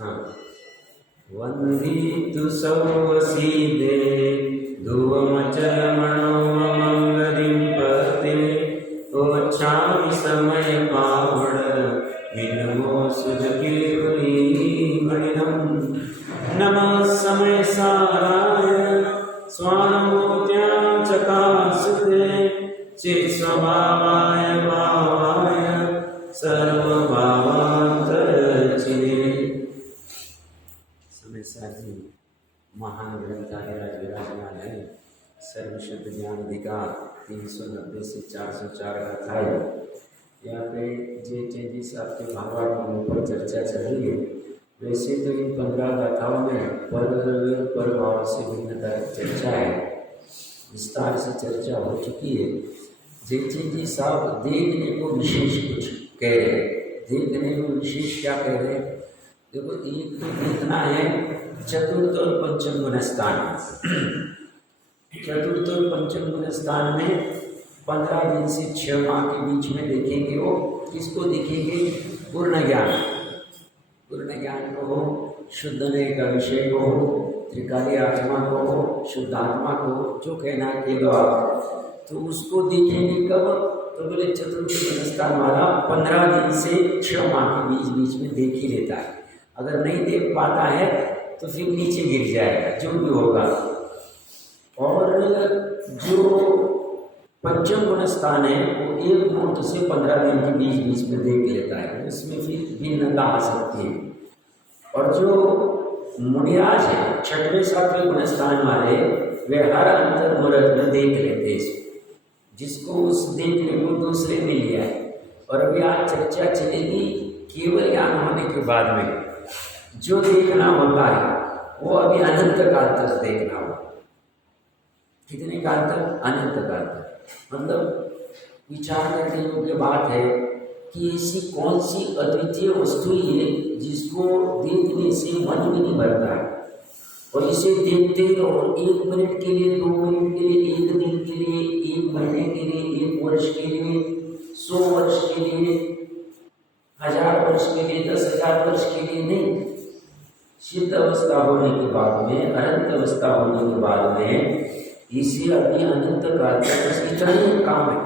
हाँ। वन्दितु सौवसीदे धुवमचलमणोमङ्गलिं पते ओच्छामि समय पावड विनमो सुजकेवली मणिनम् नमः समय साराय स्वानमूर्त्यां चकासुते चित्स्वभावाय भावाय सर्वभावान्तरचिने। समय साजी महान ग्रंथालय विराजमान है। सर्वशुद्ध ज्ञान अधिकार 390 से 404 गाथाएं। यहाँ पे जे चेंजेस आपके भावार्थ के ऊपर चर्चा चल रही है। वैसे तो इन 15 गाथाओं में पर भाव से भिन्नता की चर्चा है, विस्तार से चर्चा हो चुकी है। जे चेंजेस आप देखने को विशेष कुछ कह रहे हैं। देखने को विशेष क्या कह रहे हैं? देखो, एक तो देखना है चतुर्थ और पंचम गुण स्थान। चतुर्थ और पंचम गुण स्थान में 15 दिन से 6 माह के बीच में देखेंगे। वो किसको देखेंगे? पूर्ण ज्ञान। पूर्ण ज्ञान को हो, शुद्ध नए का विषय को हो, त्रिकाली आत्मा को हो, शुद्ध आत्मा को, जो कहना के लो आप, तो उसको देखेंगे कब? तो बोले चतुर्थ गुण स्थान वाला 15 दिन से 6 माह के बीच में देख ही लेता है। अगर नहीं देख पाता है तो फिर नीचे गिर जाएगा, जो भी होगा। और जो पंचम गुण स्थान है वो एक मुहूर्त से 15 दिन के बीच में देख लेता है, उसमें फिर भिन्नता आ सकती है। और जो मुनिराज है 6वें 7वें गुण स्थान वाले, वे हर अंतर मुहूर्त में देख लेते हैं, जिसको उस देखने को दूसरे ने लिया है। और अभी आज चर्चा चलेगी केवल ज्ञान होने के बाद में जो देखना होता है वो अभी अनंत काल तक देखना होगा। कितने काल तक? अनंत काल तक। मतलब विचार करने योग्य बात है कि ऐसी कौन सी अद्वितीय वस्तु है जिसको देखने से मन भी नहीं भरता है। और इसे देखते रहो 1 मिनट के लिए, 2 मिनट के लिए, 1 दिन के लिए, 1 महीने के लिए, 1 वर्ष के लिए, 100 वर्ष के लिए, 1000 वर्ष के लिए, 10,000 वर्ष के लिए नहीं। सिद्ध अवस्था होने के बाद में, अनंत अवस्था होने के बाद में, इसे अभी अनंत काल तक इतना ही काम है।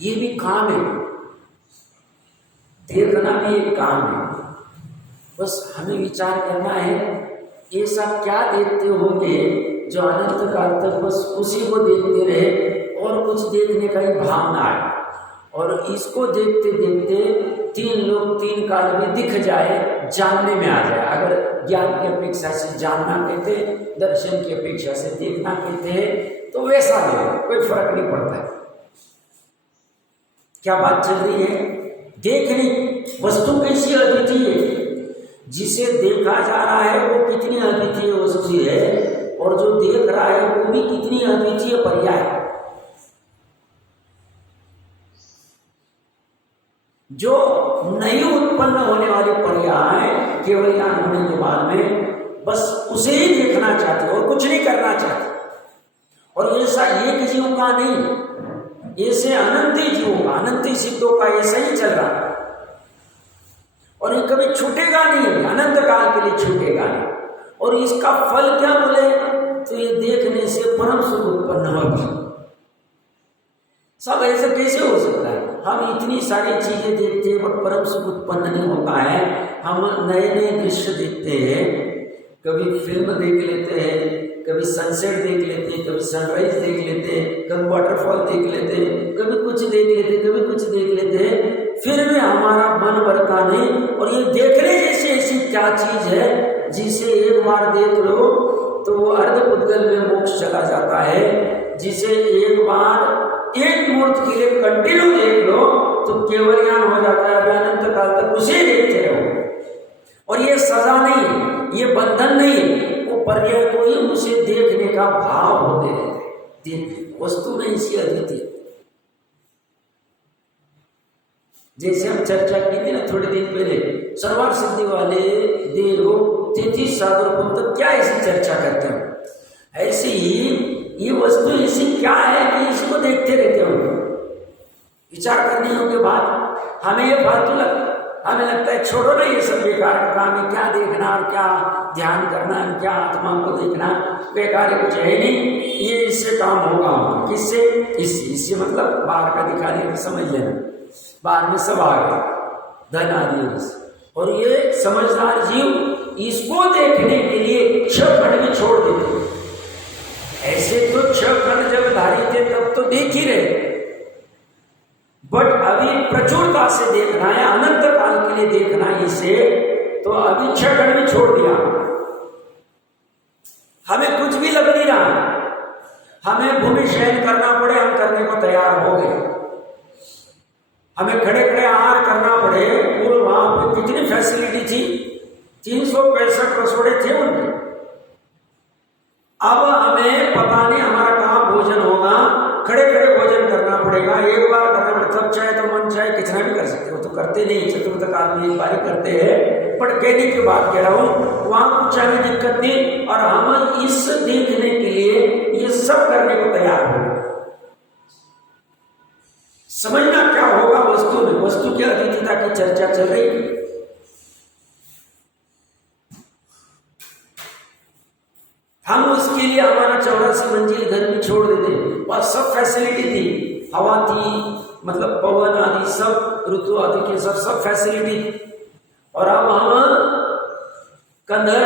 ये भी काम है, देखना भी एक काम है। बस हमें विचार करना है ऐसा क्या देखते होंगे जो अनंत काल तक बस उसी को देखते रहे और कुछ देखने का ही भावना है। और इसको देखते देखते 3 लोग 3 काल में दिख जाए, जानने में आ जाए। अगर ज्ञान की अपेक्षा से जानना कहते, दर्शन की अपेक्षा से देखना कहते हैं, तो वैसा नहीं, कोई फर्क नहीं पड़ता है। क्या बात चल रही है? देखनी वस्तु कैसी अद्वितीय है, जिसे देखा जा रहा है वो कितनी अद्वितीय वस्तु है, और जो देख रहा है वो भी कितनी अद्वितीय पर्याय है। जो नहीं उत्पन्न होने वाली पर्याय केवल ज्ञान होने के बाद में बस उसे ही देखना चाहते और कुछ नहीं करना चाहते। और ऐसा एक जीव का नहीं, ऐसे अनंत जीवों का, अनंत सिद्धों का ऐसा ही चल रहा है। और ये कभी छूटेगा नहीं, अनंत काल के लिए छूटेगा नहीं। और इसका फल क्या बोले तो ये देखने से परम सुख उत्पन्न होगा। सब ऐसे कैसे हो सकता है? हम इतनी सारी चीजें देखते हैं पर परम सुख उत्पन्न नहीं होता है। हम नए नए दृश्य देखते हैं, कभी फिल्म देख लेते हैं, कभी सनसेट देख लेते हैं, कभी सनराइज देख लेते हैं, कभी वाटरफॉल देख लेते हैं, कभी कुछ देख लेते हैं, कभी कुछ देख लेते हैं, फिर भी हमारा मन भरता नहीं। और ये देखने जैसी ऐसी क्या चीज है जिसे एक बार देख लो तो वो अर्धपुद्गल में मोक्ष चला जाता है, जिसे एक बार 1 मुहूर्त के लिए कंटिन्यू देख लो तो केवल ज्ञान हो जाता है। अनंत काल तक उसे देखते रहो। और ये सजा नहीं, ये बंधन नहीं, वो पर्याय को ही उसे देखने का भाव होते रहते। वस्तु नहीं सी अद्वितीय। जैसे हम चर्चा की थी ना थोड़े दिन पहले, सर्वार्थ सिद्धि वाले देव 33 सागर तक क्या ऐसी चर्चा करते हो? ऐसे ही ये वस्तु ऐसी क्या है कि इसको देखते रहते हो? विचार करने योग्य बात। हमें ये फालतू लगता, हम हमें लगता है छोड़ो ना ये सब बेकार का काम है, क्या देखना और क्या ध्यान करना, क्या आत्मा को देखना, बेकार है, कुछ है नहीं, ये इससे काम होगा। किससे? इससे मतलब बाहर का दिखा दिया, समझ लेना, बाहर में सब आ गया, धन आदि। और ये समझदार जीव इसको देखने के लिए 6 खंड में छोड़ देते। ऐसे तो 6 खंड जब धारी थे तब तो देख ही रहे, बट अभी प्रचुरता से देखना है, अनंत काल के लिए देखना है इसे, तो अभी 6 खंड में छोड़ दिया। हमें कुछ भी लग नहीं रहा, हमें भूमि शयन करना पड़े हम करने को तैयार हो गए, हमें खड़े खड़े आहार करना पड़े, और वहां पे कितनी फैसिलिटी थी, 365 रसोड़े थे उनके। अब हमें पता नहीं हमारा कहाँ भोजन होगा, खड़े खड़े भोजन करना पड़ेगा, एक बार करना पड़ेगा, तब चाहे तो मन चाहे कितना भी कर सकते हो, तो करते नहीं, चतुर्थ काल में एक बार ही करते हैं, बट कहने की बात कह रहा हूं, वहां कुछ हमें दिक्कत नहीं, और हम इस देखने के लिए ये सब करने को तैयार हो। समझना क्या होगा वस्तु में, वस्तु की अद्वितीयता की चर्चा चल रही है। हम उसके लिए हमारा 84 मंजिल घर भी छोड़ देते, और सब फैसिलिटी थी, हवा थी, मतलब पवन आदि सब, ऋतु आदि के सब फैसिलिटी, और अब हम कंदर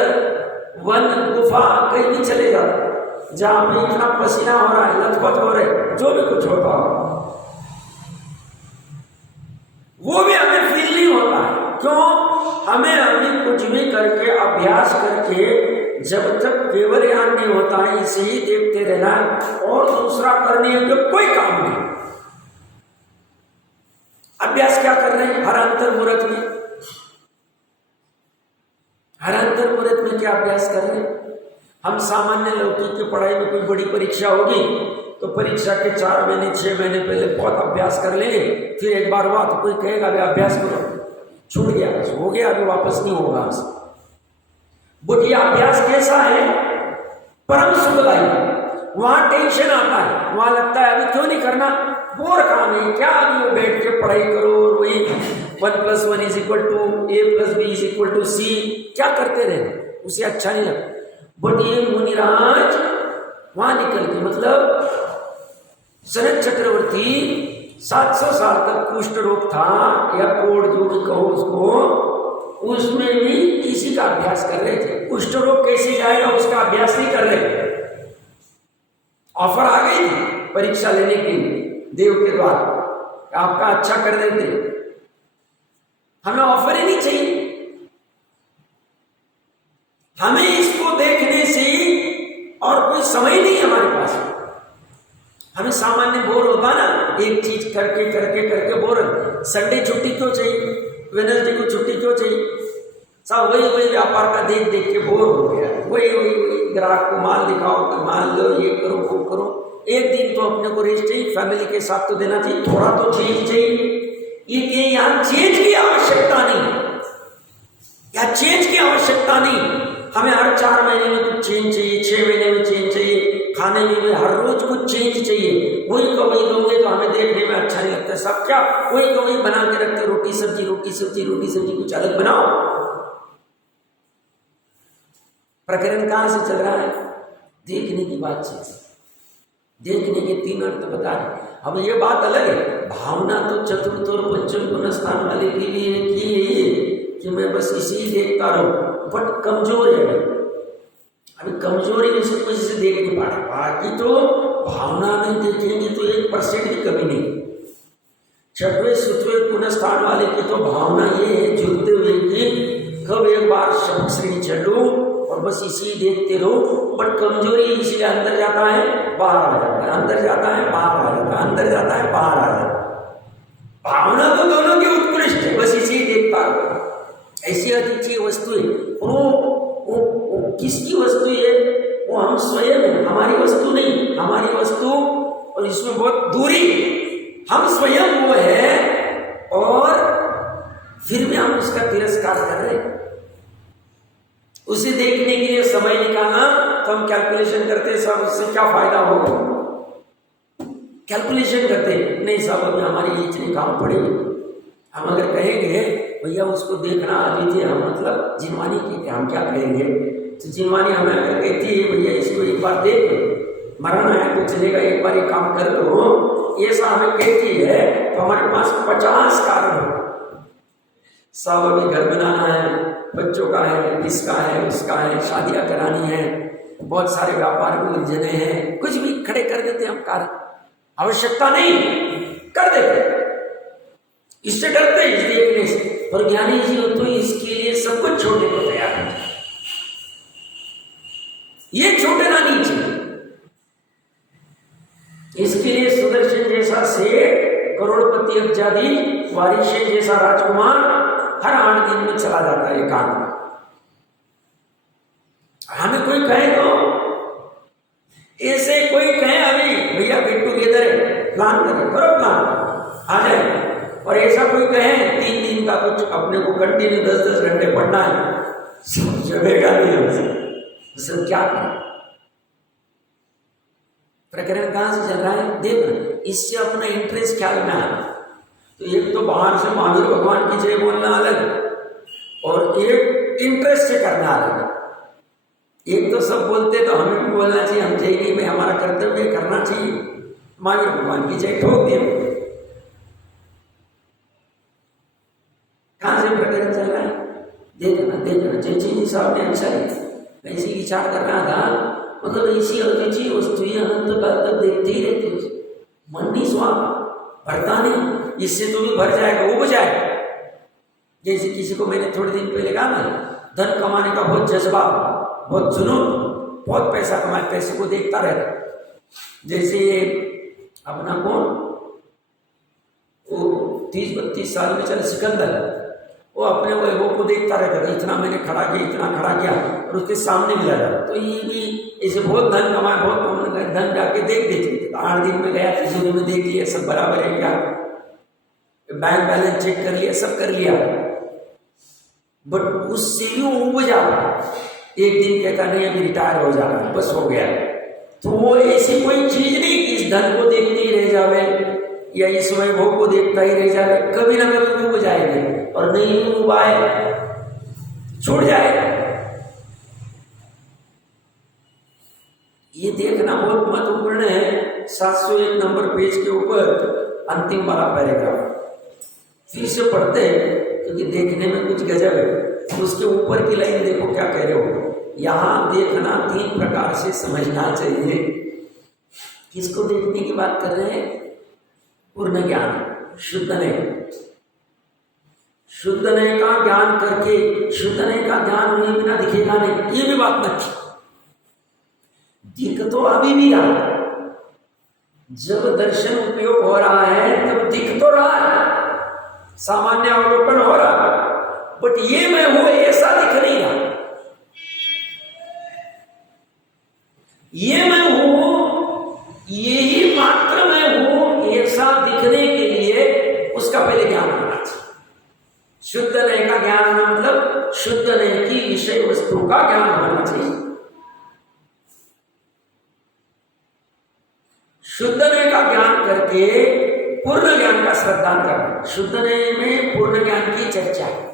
वन गुफा कहीं भी चले जाते, जहां पे इतना पसीना हो रहा है, लथपथ हो रहे, जो भी कुछ होता हो वो भी हमें फील नहीं होता है। क्यों? हमें अभी कुछ भी करके अभ्यास करके जब तक केवल ज्ञान नहीं होता है इसे ही देखते रहना, और दूसरा करने योग्य कोई काम नहीं। अभ्यास क्या कर रहे हैं? हर अंतर मुहूर्त में, हर अंतर मुहूर्त में क्या अभ्यास कर रहे हैं? हम सामान्य लौकिक की पढ़ाई में कोई बड़ी परीक्षा होगी तो परीक्षा के 4 महीने 6 महीने पहले बहुत अभ्यास कर लेंगे, फिर एक बार हुआ तो कोई कहेगा अभी अभ्यास करो, छूट गया, हो गया, अभी वापस नहीं होगा हमसे। बट ये अभ्यास कैसा है? परम सुखदायी। वहां टेंशन आता है, वहां लगता है अभी क्यों नहीं करना, बोर काम है, क्या अभी वो बैठ के पढ़ाई करो, और वही 1 + 1 = A + B = C, क्या करते रहे, उसे अच्छा नहीं लगता। बट ये मुनिराज वहां निकल के, मतलब सनत चक्रवर्ती 700 साल तक कुष्ठ रोग था, या कोढ़ जो भी कहो उसको, उसमें भी किसी का अभ्यास कर रहे थे। कुष्ठ रोग कैसे जाएगा उसका अभ्यास नहीं कर रहे। ऑफर आ गई थी परीक्षा लेने की देव के द्वारा, आपका अच्छा कर देते, हमें ऑफर ही नहीं चाहिए, हमें इसको देखने से और कोई समय नहीं हमारे पास। हमें सामान्य बोर होता ना, एक चीज करके करके करके बोर। संडे छुट्टी क्यों चाहिए, वेडनेसडे को छुट्टी क्यों चाहिए? सब वही व्यापार का देख देख के बोर हो गया, वही ग्राहक को माल दिखाओ, माल लो, ये करो वो करो। एक दिन तो अपने को रेस्ट चाहिए, फैमिली के साथ तो देना चाहिए, थोड़ा तो चेंज चाहिए। ये यहाँ चेंज की आवश्यकता नहीं, या चेंज की आवश्यकता नहीं। हमें हर 4 महीने में कुछ चेंज चाहिए, 6 महीने में चेंज चाहिए, खाने में हर रोज कुछ चेंज चाहिए। वही का वही दोगे तो हमें देखने में अच्छा नहीं लगता। सब क्या वही का वही बना के रखते, रोटी सब्जी रोटी सब्जी रोटी सब्जी, कुछ अलग बनाओ। प्रकरण कहां से चल रहा है? देखने की बातचीत, देखने के 3 अर्थ बता रहे। अब ये बात अलग है, भावना तो चतुर्थ और पंचम गुण स्थान वाले के लिए कि मैं बस इसी ही देखता रहूं, बट कमजोर है, अभी कमजोरी में सब कुछ से देख नहीं पा रहा। बाकी तो भावना नहीं देखेंगे तो 1% की कमी नहीं। 6वें 7वें गुण स्थान वाले की तो भावना ये है जुड़ते हुए कि कब एक बार शब्द श्रेणी चलूं और बस इसी देखते रहो, बट कमजोरी इसलिए अंदर जाता है बाहर आ जाता है, अंदर जाता है बाहर आ जाता है, अंदर जाता है बाहर आ जाता है। भावना तो दोनों की उत्कृष्ट है, बस इसी देखता है। ऐसी अद्वितीय वस्तु है, वो किसकी वस्तु है? वो हम स्वयं है, हमारी वस्तु नहीं। हमारी वस्तु और इसमें बहुत दूरी, हम स्वयं वो है और फिर भी हम उसका तिरस्कार कर रहे हैं। उसे देखने के लिए समय निकालना तो हम कैलकुलेशन करते सब, उससे क्या फायदा होगा, कैलकुलेशन करते नहीं साहब, अभी हमारी इतनी काम पड़ेगी। हम अगर कहेंगे भैया उसको देखना अद्वितीय, मतलब जिनवानी की हम क्या कहेंगे, तो जिनवानी हमें अगर कहती है भैया इसको एक बार देख, मरना है तो चलेगा, एक बार ये काम कर लो, ऐसा हमें कहती है, तो हमारे पास 50 कारण हो, सब अभी घर बनाना है, बच्चों का है, इसका है, उसका है, शादियां करानी है, बहुत सारे व्यापार में उलझने हैं, कुछ भी खड़े कर देते हम कार्य, आवश्यकता नहीं कर देते, इससे डरते हैं, इस देखने से। और ज्ञानी जी हो तो इसके लिए सब कुछ छोड़ने को तैयार है, ये छोड़ना नहीं चाहिए। इसके लिए सुदर्शन जैसा सेठ, करोड़पति अब्जादी, वारिशे जैसा राजकुमार हर 8 दिन में चला जाता है एकांत में। हमें कोई कहे तो ऐसे कोई कहे अभी भैया गेट टुगेदर है, प्लान करो, करो प्लान, आ जाए, और ऐसा कोई कहे 3 दिन का कुछ अपने को कंटिन्यू 10-10 घंटे पढ़ना है, सब चलेगा नहीं हमसे, सब क्या करें। प्रकरण कहां से चल रहा है देखना, इससे अपना इंटरेस्ट क्या लेना है। तो एक तो बाहर से महावीर भगवान की जय बोलना अलग, और एक इंटरेस्ट से करना अलग। एक तो सब बोलते तो हमें भी बोलना चाहिए, हम जय में हमारा कर्तव्य करना चाहिए, महावीर भगवान की जय ठोक दिए। कहां से प्रकरण चल रहा है देखना देखना। जयजी साहब ने अच्छा है, ऐसी विचार कर रहा था, मतलब ऐसी अद्वितीय वस्तु अनंत काल तक देखते ही रहते, मन नहीं स्वामी भरता नहीं, इससे तो भी भर जाएगा, वो जाएगा। जैसे किसी को मैंने थोड़े दिन पहले कहा ना, धन कमाने का बहुत जज्बा, बहुत जुनून, बहुत पैसा कमाए, पैसे को देखता रहता। जैसे ये अपना कौन, वो 30-32 साल में चल सिकंदर, वो अपने वैभव को देखता रहता था, इतना मैंने खड़ा किया, इतना खड़ा किया, और उसके सामने मिला जाता। तो ये भी ऐसे बहुत धन कमाए, बहुत धन जाके देख देते, 8 दिन में गया, तिजोरी में देख लिया, सब बराबर है क्या, बैंक बैलेंस चेक कर लिया, सब कर लिया, बट उससे भी वो उब जाता। एक दिन कहता नहीं अभी रिटायर हो जाना, बस हो गया। तो वो ऐसी कोई चीज नहीं कि इस धन को देखते ही रह जावे या इस वैभव को देखता ही रह जावे, कभी ना कभी उब जाएंगे, और नहीं उबाए छूट जाएगा। ये देखना बहुत महत्वपूर्ण है। 701 नंबर पेज के ऊपर अंतिम वाला पैराग्राफ फिर से पढ़ते हैं, क्योंकि देखने में कुछ गजब है। उसके ऊपर की लाइन देखो क्या कह रहे हो, यहां देखना 3 प्रकार से समझना चाहिए। किसको देखने की बात कर रहे हैं, पूर्ण ज्ञान, शुद्ध ने, शुद्ध ने का ज्ञान करके, शुद्ध ने का ज्ञान उन्हें बिना दिखेगा नहीं, ये भी बात नहीं। दिख तो अभी भी रहा, जब दर्शन उपयोग हो रहा है तब दिख तो रहा है, सामान्य अवलोकन हो रहा है, बट ये मैं हूं ऐसा दिख नहीं रहा। ये मैं हूं, यही मात्र मैं हूं ऐसा दिखने के लिए उसका पहले ज्ञान होना चाहिए। शुद्ध नय का ज्ञान होना मतलब शुद्ध नय की विषय वस्तु का ज्ञान होना चाहिए। शुद्ध नय का ज्ञान करके पूर्ण ज्ञान का श्रद्धान करना। शुद्ध नय में पूर्ण ज्ञान की चर्चा है,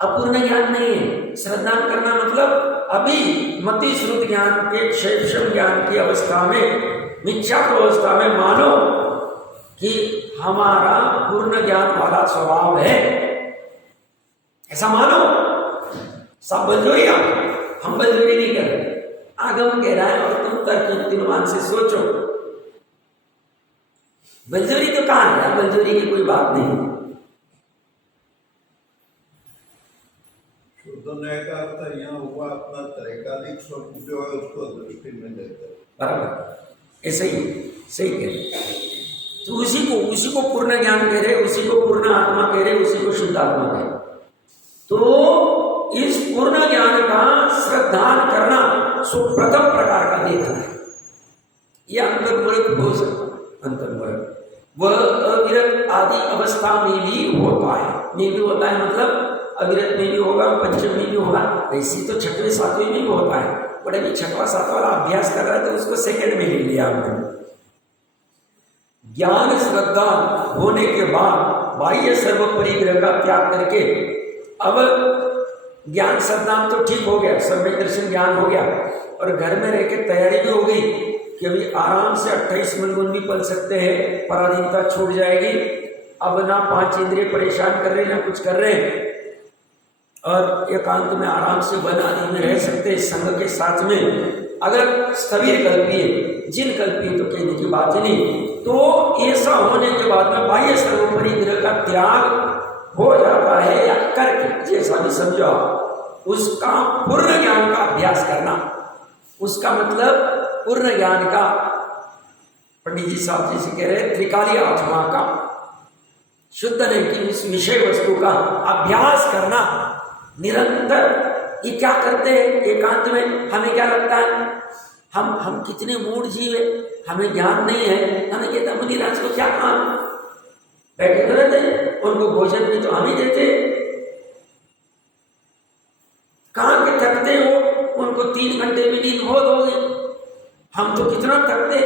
अपूर्ण ज्ञान नहीं है। श्रद्धान करना मतलब अभी मति श्रुत ज्ञान के क्षेत्र ज्ञान की अवस्था में, मिथ्या अवस्था में मानो कि हमारा पूर्ण ज्ञान वाला स्वभाव है, ऐसा मानो। सब बलजोरी, हम बलजोरी नहीं कर रहे, आगम कह रहा है और तुम तर्क से सोचो। बलजोरी तो कहां है, बलजोरी की कोई बात नहीं। का अर्थ यहाँ हुआ अपना त्रैकालिक स्वरूप जो है उसको दृष्टि में लेते हैं, बराबर ऐसे ही सही कह रहे। तो उसी को पूर्ण ज्ञान कह रहे, उसी को पूर्ण आत्मा कह रहे, उसी को शुद्ध आत्मा कह रहे। तो इस पूर्ण ज्ञान का श्रद्धान करना प्रथम प्रकार का देखना है। यह अंतर्मुख हो सकता, अंतर्मुख वह अविरत आदि अवस्था में भी होता है, में भी होता है मतलब अविरत में भी होगा, पंचम में भी होगा, वैसे तो 6वें 7वें में भी होता है, बट अभी 6वां 7वां वाला अभ्यास कर रहा है तो उसको सेकंड में ले लिया हमने। ज्ञान श्रद्धा होने के बाद बाह्य सर्व परिग्रह का त्याग करके अब ज्ञान सदनाम तो ठीक हो गया, सम्यक दर्शन ज्ञान हो गया और घर में रह के तैयारी भी हो गई कि अभी आराम से 28 मनगुण भी पल सकते हैं, पराधीनता छूट जाएगी। अब ना 5 इंद्रिय परेशान कर रहे ना कुछ कर रहे और एकांत में आराम से वन आदि में रह सकते संघ के साथ में। अगर स्थविर कल्पी है, जिन कल्पी तो कहने की बात ही नहीं। तो ऐसा होने के बाद में बाह्य सर्वोपरि ग्रह का त्याग हो जाता है या करके जैसा भी समझो, उसका पूर्ण ज्ञान का अभ्यास करना, उसका मतलब पूर्ण ज्ञान का, पंडित जी साहब जी से कह रहे हैं त्रिकालीय आत्मा का शुद्ध नहीं कि इस विषय वस्तु का अभ्यास करना निरंतर। ये क्या करते हैं एकांत में? हमें क्या लगता है हम कितने मूढ़ जीव है, हमें ज्ञान नहीं है। हमें कहता मुनिराज को क्या काम, बैठे तो रहते, उनको भोजन भी तो हम ही देते, कहाँ के थकते हो, उनको 3 घंटे में नींद हो दोगे। हम तो कितना थकते,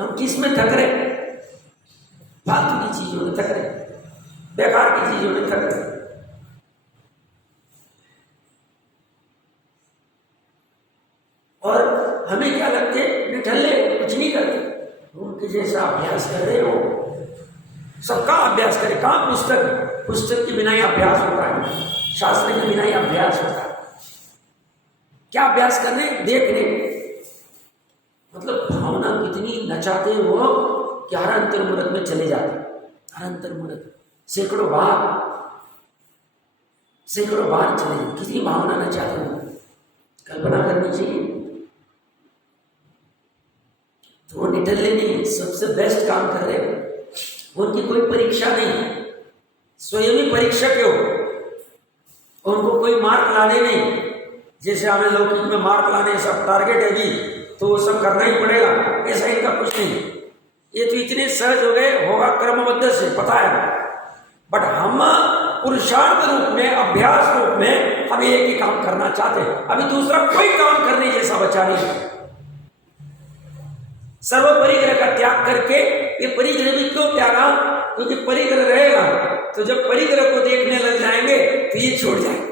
हम किस में थक रहे? फालतू की चीजों में थक रहे, बेकार की चीजों में थक रहे। और हमें क्या लगते, निठल्ले, कुछ नहीं करते। उनके जैसा अभ्यास कर रहे हो, सबका अभ्यास करें। कहाँ पुस्तक के बिना ही अभ्यास होता है, शास्त्र के बिना ही अभ्यास होता है। क्या अभ्यास करने? देखने, मतलब भावना कितनी नचाते हो कि हर अंतर्मुहूर्त में चले जाते, हर अंतर्मुहूर्त सैकड़ों बार चले, कितनी भावना नचाते हो, कल्पना करनी चाहिए। तो वो निठल्ले नहीं, सबसे बेस्ट काम कर रहे हैं, उनकी कोई परीक्षा नहीं, स्वयं ही परीक्षक हो, उनको कोई मार्क लाने नहीं। जैसे हमें लौकिक में मार्क लाने सब टारगेट है भी तो सब करना ही पड़ेगा, ऐसा इनका कुछ नहीं। ये तो इतने सहज हो गए, होगा कर्मबद्ध से, पता है। बट हम पुरुषार्थ रूप में, अभ्यास रूप में हम एक ही काम करना चाहते हैं, अभी दूसरा कोई काम करने जैसा बचा नहीं। सर्व परिग्रह का त्याग करके, ये परिग्रह भी क्यों त्यागा? क्योंकि परिग्रह रहेगा तो जब परिग्रह को देखने लग जाएंगे तो ये छोड़ जाएंगे।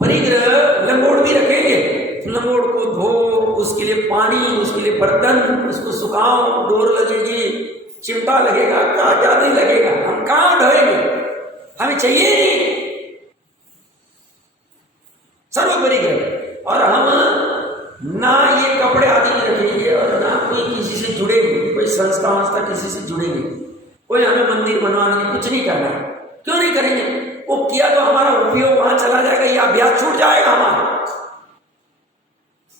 परिग्रह लंगोट भी रखेंगे तो लंगोट को धो, उसके लिए पानी, उसके लिए बर्तन, उसको सुखाओ, डोर लगेगी, चिमटा लगेगा, क्या नहीं लगेगा, हम कहाँ ढोएंगे, हमें चाहिए नहीं सर्व परिग्रह। और हम ना ये कपड़े आदि में रखेंगे और ना कोई किसी से जुड़ेंगे, कोई संस्था किसी से जुड़ेंगे, कोई हमें मंदिर बनवाने कुछ नहीं करना है। क्यों नहीं करेंगे? वो किया तो हमारा उपयोग वहां चला जाएगा, ये अभ्यास छूट जाएगा हमारा।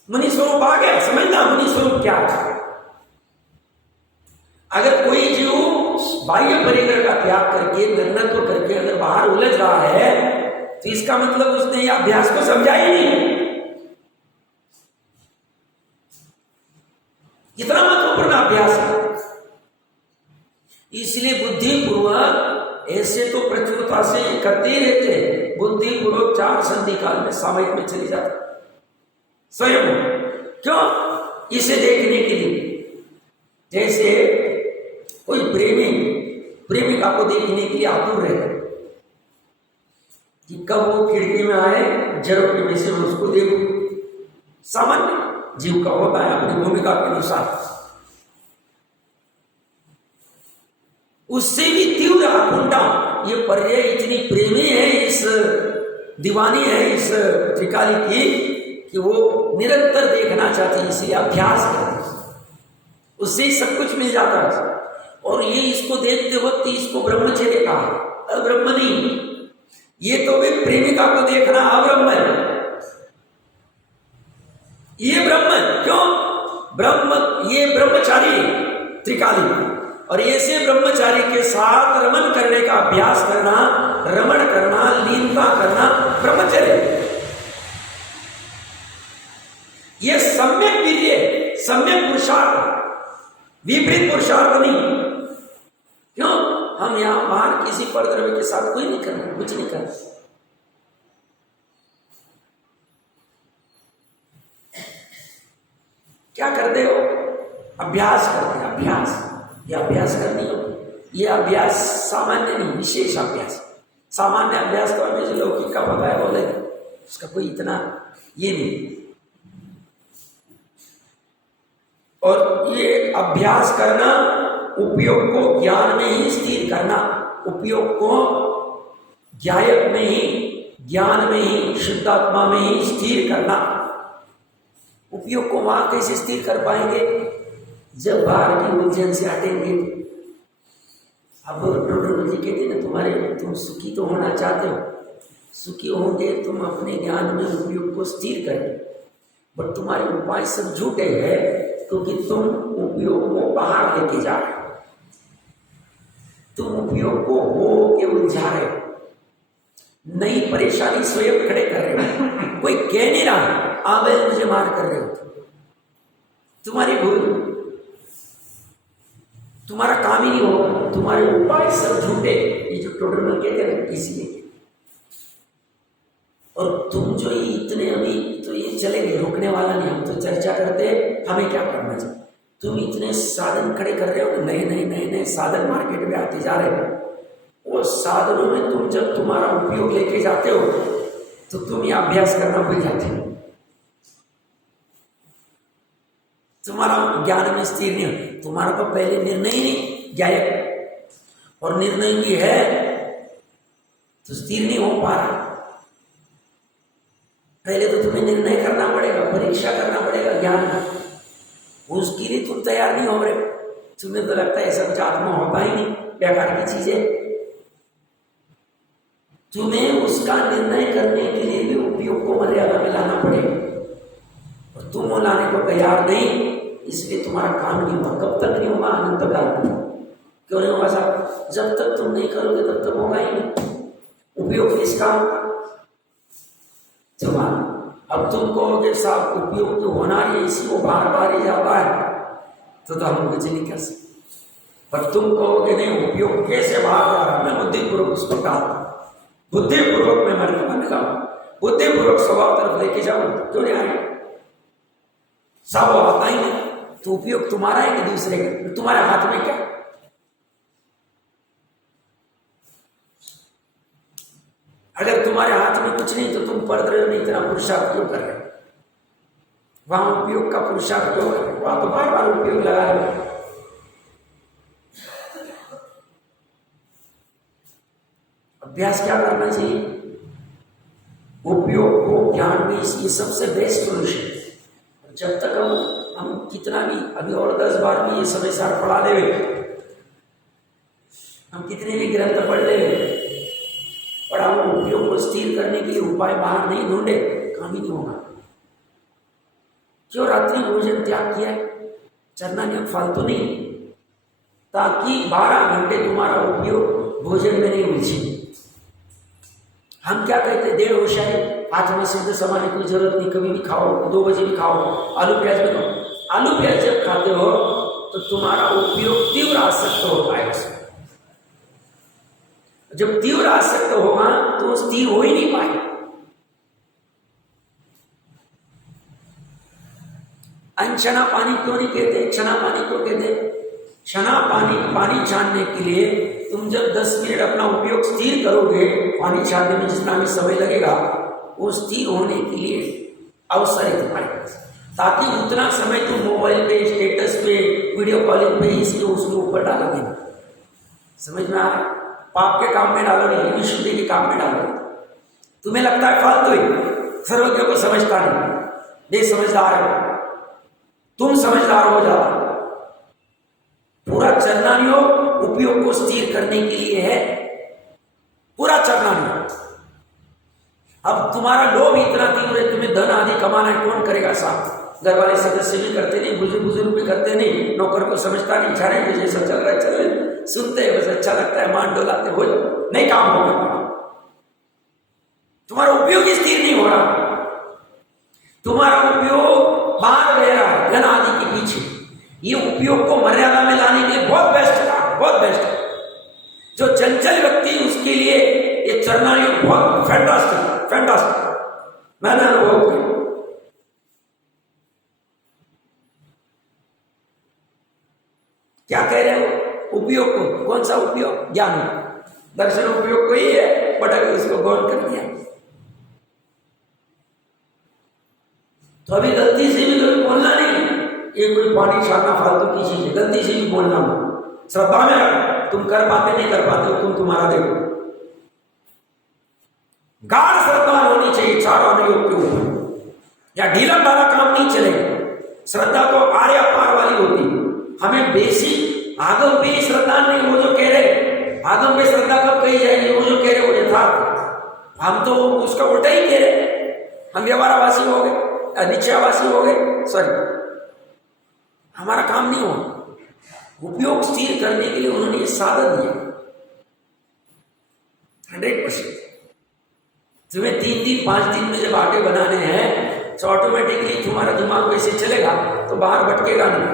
मुनि स्वरूप आ गया, समझना मुनि स्वरूप क्या है। अगर कोई जीव बाह्य परिग्रह का त्याग करके, निर्णय करके अगर बाहर उलझ रहा है तो इसका मतलब उसने ये अभ्यास को समझा ही नहीं। कितना महत्वपूर्ण अभ्यास है। इसलिए बुद्धिपूर्वक ऐसे तो प्रचुरता से करते ही रहते हैं, बुद्धिपूर्वक 4 संधि काल में सामयिक में चले जाते स्वयं। क्यों? इसे देखने के लिए। जैसे कोई प्रेमिका को देखने के लिए आतुर रहता कि कब वो खिड़की में आए, झरोखे में से उसको देखो। सामान्य जीव का होता है अपनी भूमिका के अनुसार। उससे भी तीव्र आकुंठा ये पर्याय इतनी प्रेमी है, इस दीवानी है इस त्रिकाली की कि वो निरंतर देखना चाहती है, इसलिए अभ्यास करती है, उससे ही सब कुछ मिल जाता है। और ये इसको देखते वक्त इसको ब्रह्मचर्य कहा, अब्रह्म नहीं। ये तो भी प्रेमिका को देखना अब्रह्म है, ये ब्रह्म। क्यों? ये ब्रह्मचारी त्रिकाली, और ऐसे ब्रह्मचारी के साथ रमन करने का अभ्यास करना, रमण करना, लीनता करना ब्रह्मचर्य। यह सम्यक वीर्य, सम्यक पुरुषार्थ, विपरीत पुरुषार्थ नहीं। क्यों? हम यहां बाहर किसी परद्रव्य के साथ कोई नहीं करना, कुछ नहीं करना। क्या करते हो? अभ्यास करते हैं, अभ्यास। ये अभ्यास करनी हो। ये अभ्यास सामान्य नहीं, विशेष अभ्यास। सामान्य अभ्यास तो हमें जो लौकिक का पता है बोले, उसका कोई इतना ये नहीं। और ये अभ्यास करना, उपयोग को ज्ञान में ही स्थिर करना, उपयोग को ज्ञायक में ही, ज्ञान में ही, शुद्धात्मा में ही स्थिर करना। उपयोग को वहां कैसे स्थिर कर पाएंगे? जब बाहर की उलझन से हटेंगे। अब डॉक्टर जी कहते ना, तुम सुखी तो होना चाहते हो, सुखी होंगे तुम अपने ज्ञान में उपयोग को स्थिर करें, बट तुम्हारे उपाय सब झूठे हैं, क्योंकि तुम उपयोग को बाहर लेके जा रहे हो, तुम उपयोग को हो के उलझा रहे हो, नई परेशानी स्वयं खड़े कर रहे हो। कोई कह नहीं रहा आवेल मुझे मार कर रहे हो, तुम्हारी भूल, तुम्हारा काम ही नहीं होगा, तुम्हारे उपाय सब झूठे। ये जो टोटल कहते हैं इसलिए। और तुम जो ये इतने अभी तो ये चलेंगे, रुकने वाला नहीं। हम तो चर्चा करते हैं हमें क्या करना चाहिए। तुम इतने साधन खड़े कर रहे हो, नए नए नए नए साधन मार्केट में आते जा रहे हो। वो साधनों में तुम जब तुम्हारा उपयोग लेके जाते हो तो तुम ये अभ्यास करना भूल जाते हो, तुम्हारा ज्ञान में स्थिर नहीं हो। तुम्हारा तो पहले निर्णय ही नहीं ज्ञायक, और निर्णय भी है तो स्थिर नहीं हो पा रहा। पहले तो तुम्हें निर्णय करना पड़ेगा, परीक्षा करना पड़ेगा ज्ञान का, उसके लिए तुम तैयार नहीं हो रहे। तुम्हें तो लगता है ऐसा कुछ आत्मा होता ही नहीं, बेकार की चीजें। तुम्हें उसका निर्णय करने के लिए भी उपयोग को मर्यादा में लाना पड़ेगा, और तुम वो लाने को तैयार नहीं, इसलिए तुम्हारा काम नहीं होगा। कब तक नहीं होगा? अनंत काल तक। क्यों नहीं होगा साहब? जब तक तुम नहीं करोगे तब तक होगा ही नहीं। उपयोग किसका होगा? तुम्हारा। अब तुम कहोगे साहब उपयोग तो होना ही, इसी को बार बार ही जाता है, तो हम कुछ नहीं कर सकते। पर तुम कहोगे नहीं, उपयोग कैसे बाहर जा रहा है, मैं बुद्धिपूर्वक उसको डालता, बुद्धिपूर्वक मैं मर्यादा में लाऊं, बुद्धिपूर्वक स्वभाव तरफ लेके जाऊं, क्यों नहीं आएगा? सब आता ही नहीं। तो उपयोग तुम्हारा है कि दूसरे का? तुम्हारे हाथ में क्या? अगर तुम्हारे हाथ में कुछ नहीं तो तुम परद्रव्य में इतना पुरुषार्थ क्यों कर रहे हो? वहां उपयोग का पुरुषार्थ क्यों कर रहे हो? वहां तो बार बार उपयोग लगा रहे हो। अभ्यास क्या करना चाहिए? उपयोग को ज्ञान में, ये सबसे बेस्ट सोल्यूशन। जब तक हम कितना भी अभी और 10 बार भी ये समय सार पढ़ा देवे, हम कितने भी ग्रंथ पढ़ ले, पर हम उपयोग को स्थिर करने के लिए उपाय बाहर नहीं ढूंढे, काम ही नहीं होगा। क्यों रात्रि भोजन त्याग किया है? चरना नियम फालतू नहीं, ताकि 12 घंटे तुम्हारा उपयोग भोजन में नहीं उलझे। हम क्या कहते हैं? देर हो शायद हाथ में सिद्ध समाने की जरूरत नहीं, कभी भी खाओ, 2 बजे भी खाओ, आलू प्याज भी खाओ। आलू प्याज जब खाते हो तो तुम्हारा उपयोग तीव्र आसक्त होता है उसमें। जब तीव्र आसक्त होगा तो स्थिर हो ही नहीं पाए। अनछना पानी क्यों नहीं कहते? क्षणा पानी क्यों कहते? क्षणा पानी छानने के लिए तुम जब 10 मिनट अपना उपयोग स्थिर करोगे, पानी छानने में जितना भी समय लगेगा वो स्थिर होने के लिए अवसर है तुम्हारे पास, ताकि उतना समय तुम मोबाइल पे, स्टेटस पे, वीडियो कॉलिंग पे, इसके उसके ऊपर डालोगे ना। समझ में आ रहा? पाप के काम में डालोगे, विशुद्धि के काम में डालोगे। तुम्हें लगता है फालतू ही, सर्वज्ञ को समझता नहीं, बेसमझदार है, तुम समझदार हो जाओ। पूरा चरणानियोग उपयोग को स्थिर करने के लिए है, पूरा चरणानियोग। अब तुम्हारा लोभ इतना तीव्र है, तुम्हें धन आदि कमाना है, कौन करेगा साहब? घर वाले सदस्य भी करते नहीं, बुजुर्ग भी करते नहीं, नौकर को समझता नहीं, छाने मुझे जैसा चल रहा है चल, सुनते हैं बस अच्छा लगता है, मान डोलाते हो, नहीं काम होगा। तुम्हारा उपयोग स्थिर नहीं हो रहा, तुम्हारा उपयोग बाहर बह रहा है धन आदि के पीछे। ये उपयोग को मर्यादा में लाने के लिए बहुत बेस्ट है, बहुत बेस्ट है। जो चंचल व्यक्ति उसके लिए ये चरणायोग बहुत फैंटास्टिक मैंने अनुभव किया। क्या कह रहे हो? ज्ञान दर्शन उपयोग को ही है, बट अभी उसको गौण कर दिया। तो अभी गलती से भी कभी बोलना नहीं, ये कोई पानी छाड़ना फालतू की चीज है, गलती से भी बोलना मत। श्रद्धा में तुम कर पाते नहीं कर पाते हो, तुम तुम्हारा देखो। गाढ़ श्रद्धा होनी चाहिए चारों अनुयोग के ऊपर, या ढीला ढाला काम नहीं चलेगा। श्रद्धा तो आर्य पार वाली होती है। हमें बेसिक आगम पे श्रद्धा नहीं, वो जो कह रहे आगम पे श्रद्धा कब कही जाएगी, वो जो कह रहे वो यथार्थ। हम तो उसका उल्टा ही कह रहे, हम व्यवहारवासी हो गए, निश्चयवासी हो गए, सॉरी हमारा काम नहीं हुआ। उपयोग स्थिर करने के लिए उन्होंने ये साधन दिया 100%। तुम्हें 3 दिन 5 दिन में जब आटे बनाने हैं तो ऑटोमेटिकली तुम्हारा दिमाग वैसे चलेगा तो बाहर भटकेगा नहीं।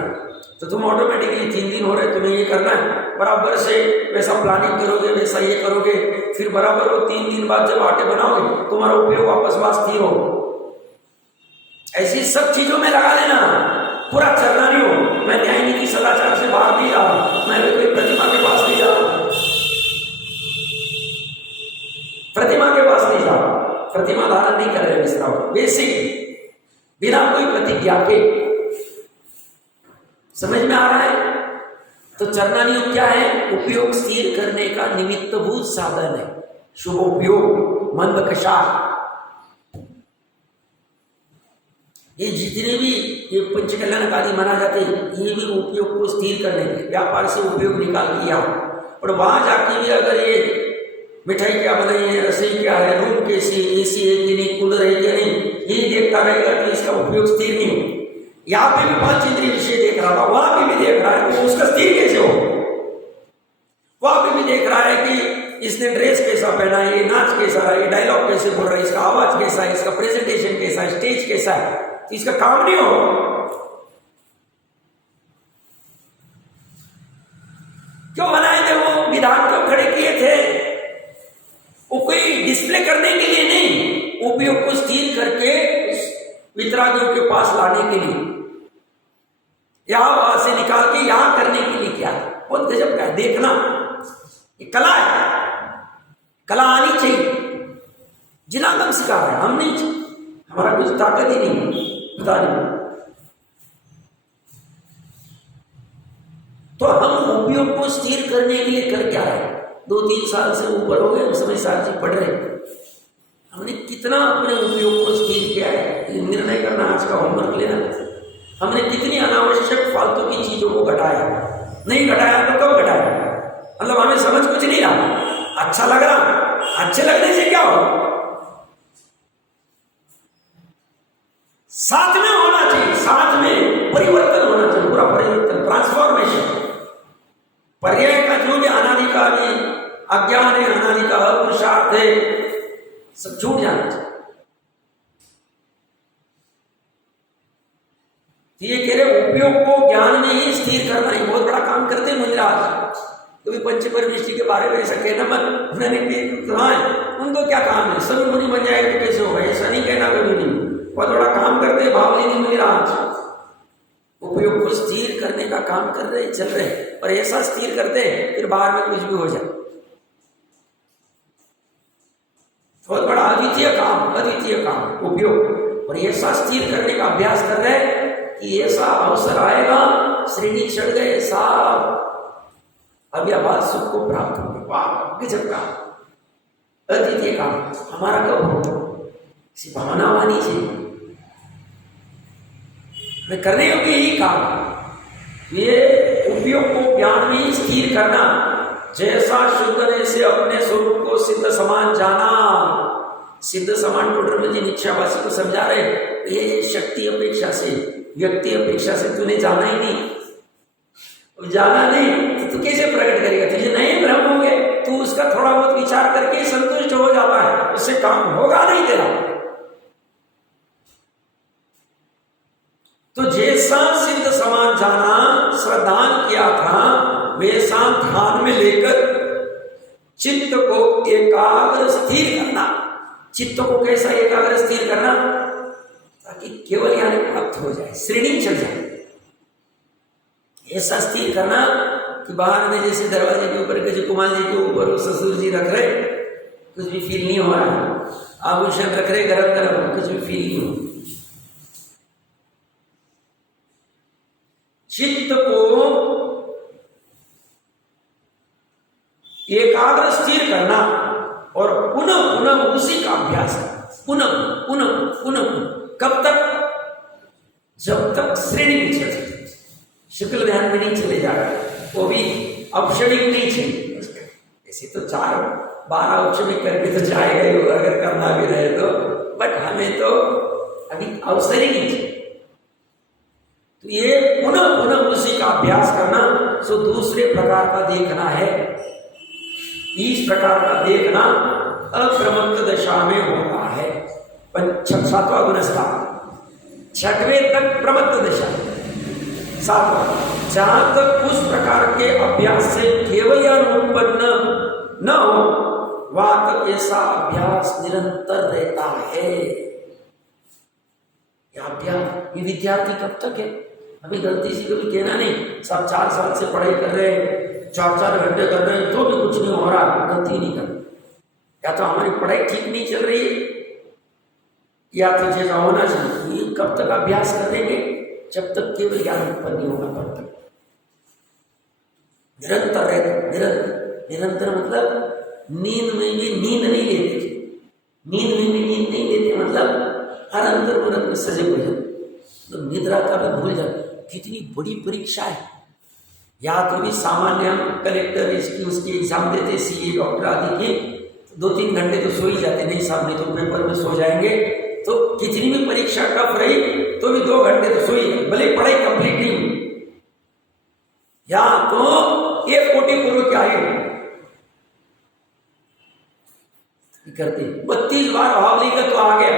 तो तुम ऑटोमेटिकली 3 दिन हो रहे, तुम्हें ये करना है, बराबर से वैसा प्लानिंग करोगे, वैसा ये करोगे, फिर बराबर वो 3 दिन बाद जब आटे बनाओगे तुम्हारा उपयोग वापस वास्ती हो। ऐसी सब चीजों में लगा लेना, पूरा चलना नहीं हो। मैं न्याय नीति सदाचार से बाहर नहीं जा रहा, मैं भी कोई प्रतिमा के पास नहीं जा रहा, प्रतिमा के पास नहीं जा रहा, प्रतिमा धारण नहीं कर रहे मिश्रा, बेसिक बिना कोई प्रतिज्ञा के। समझ में आ रहा है? तो चरणानियोग क्या है? उपयोग स्थिर करने का निमित्तभूत साधन है। शुभ उपयोग, मंद कषाय, ये जितने भी ये पंचकल्याणकारी माना जाते हैं, ये भी उपयोग को स्थिर करने के व्यापार से उपयोग निकाल दिया। और वहां जाके भी अगर ये मिठाई क्या बनाई है, रसोई क्या है, रूम कैसी, एसी है कि नहीं, कूलर है कि नहीं, ये देखता रहेगा कि इसका उपयोग स्थिर नहीं हो। यहाँ पे भी 5 इंद्रिय विषय देख रहा था, वहां पे भी देख रहा है, तो उसका स्थिर कैसे हो? वहां पे भी देख रहा है कि इसने ड्रेस कैसा पहना है, ये नाच कैसा है, ये डायलॉग कैसे बोल रहा है, इसका आवाज कैसा है, इसका प्रेजेंटेशन कैसा है, स्टेज कैसा है, तो इसका काम नहीं हो। क्यों बनाए थे वो विधान, क्यों खड़े किए थे? वो कोई डिस्प्ले करने के लिए नहीं, उपयोग को स्थिर करके वितरागियों के पास लाने के लिए, यहां वहां से निकाल के यहां करने के लिए। क्या बहुत गजब का है, देखना ये कला है, कला आनी चाहिए। जिनागम सिखा रहा है, हम नहीं, हमारा कुछ ताकत ही नहीं, पता नहीं। तो हम उपयोग को स्थिर करने के लिए कर क्या रहे हैं? 2-3 साल से ऊपर हो गए, हम समय साल से पढ़ रहे, हमने कितना अपने उपयोग को स्थिर किया है, ये निर्णय करना आज का होमवर्क लेना। हमने कितनी अनावश्यक फालतू की चीजों को घटाया, नहीं घटाया तो कब घटाया? मतलब हमें समझ कुछ नहीं रहा, अच्छा लग रहा, अच्छे लगने से क्या हो? साथ में होना चाहिए, साथ में परिवर्तन होना चाहिए, पूरा परिवर्तन, ट्रांसफॉर्मेशन। पर्याय का जो भी अनादि का भी अज्ञान है, अनादि का अपुरुषार्थ है, सब छूट जाना चाहिए। ये कह रहे उपयोग को ज्ञान में ही स्थिर करना ही बहुत बड़ा काम करते हैं मुनिराज। कभी पंचपरमेष्टि के बारे में ऐसा कहना मत, मैंने सुना है, उनको क्या काम है, सभी मुनि बन जाएगा तो कैसे होगा, ऐसा नहीं कहना कभी नहीं। बहुत बड़ा काम करते हैं भावलीनी मुनिराज, उपयोग को स्थिर करने का काम कर रहे, चल रहे, और ऐसा स्थिर करते हैं फिर बाहर में कुछ भी हो जाए। बहुत बड़ा अद्वितीय काम उपयोग, और ऐसा स्थिर करने का अभ्यास कर रहे कि ऐसा अवसर आएगा, श्रेणी चढ़ गए, साफ अव्याभास सुख को प्राप्त होंगे। वाह गजब का अद्वितीय काम हमारा कब होगा? इसी भावना वानी चाहिए, हमें करने योग्य ही काम। ये उपयोग को ज्ञान में स्थिर करना, जैसा शुद्धने से अपने स्वरूप को सिद्ध समान जाना। सिद्ध समान टोटल जी निश्चयवासी को समझा रहे, ये शक्ति अपेक्षा से, व्यक्ति अपेक्षा से तूने जाना ही नहीं, जाना नहीं तो तू कैसे प्रकट करेगा? तुझे नहीं भ्रम होंगे, तू उसका थोड़ा बहुत विचार करके संतुष्ट हो जाता है, उससे काम होगा नहीं तेरा। तो जैसा सिद्ध समान जाना, श्रद्धान किया था, वैसा ध्यान में लेकर चित्त को एकाग्र स्थिर करना। चित्त को कैसा एकाग्र स्थिर करना? ताकि केवल ज्ञान प्राप्त हो जाए, श्रेणी चढ़ जाए। ऐसा स्थिर करना कि बाहर में जैसे दरवाजे के ऊपर किसी कुमार जी के ऊपर ससुर जी रख रहे, कुछ भी फील नहीं हो रहा है। आभूषण रख रहे गरम गरम, कुछ भी फील नहीं हो। चित्त को एकाग्र स्थिर करना और पुनः पुनः उसी का अभ्यास है, पुनः पुनः पुनः। कब तक? जब तक श्रेणी में चल सकते, शुक्ल ध्यान में नहीं चले जा रहा, वो भी औपचारिक नहीं चाहिए। ऐसे तो 4-12 औपचारिक करके तो जाएगा ही, अगर करना भी रहे तो, बट हमें तो अभी अवसर ही नहीं चाहिए। तो ये पुनः पुनः उसी का अभ्यास करना। सो दूसरे प्रकार का देखना है, इस प्रकार का देखना अप्रमत्त दशा में होता है। 7वां गुणस्कार, 6वें तक प्रमत्त दशा, 7वां जहां तक उस प्रकार के अभ्यास से केवल उत्पन्न न हो, वहां तक ऐसा अभ्यास निरंतर रहता है। ये विद्यार्थी कब तक है? अभी गलती से कभी कहना नहीं, सब 4 साल से पढ़ाई कर रहे हैं, 4-4 घंटे कर रहे हैं, तो भी कुछ नहीं हो रहा, गलती नहीं करना। या तो हमारी पढ़ाई ठीक नहीं चल रही है, या तो जैसा होना चाहिए। ये कब तक अभ्यास करेंगे? जब तक केवल ज्ञान उत्पन्न नहीं होगा तब तक निरंतर रहते। निरंतर मतलब नींद में भी नींद नहीं लेते, नींद में भी नींद नहीं लेते, मतलब हर अंतर मुरत में सजे हो जाते, तो निद्रा का भी भूल जाते। कितनी बड़ी परीक्षा है। या तो भी सामान्य हम कलेक्टर इसकी उसकी एग्जाम देते, सीए डॉक्टर आदि की, 2-3 घंटे तो सो ही जाते, नहीं साहब नहीं तो पेपर में सो जाएंगे। तो कितनी भी परीक्षा टफ रही तो भी 2 घंटे तो सोई, भले पढ़ाई कंप्लीट नहीं हुई। या तो 1 कोटि पूर्व क्या है करते, 32 बार भाव लेकर तो आ गया,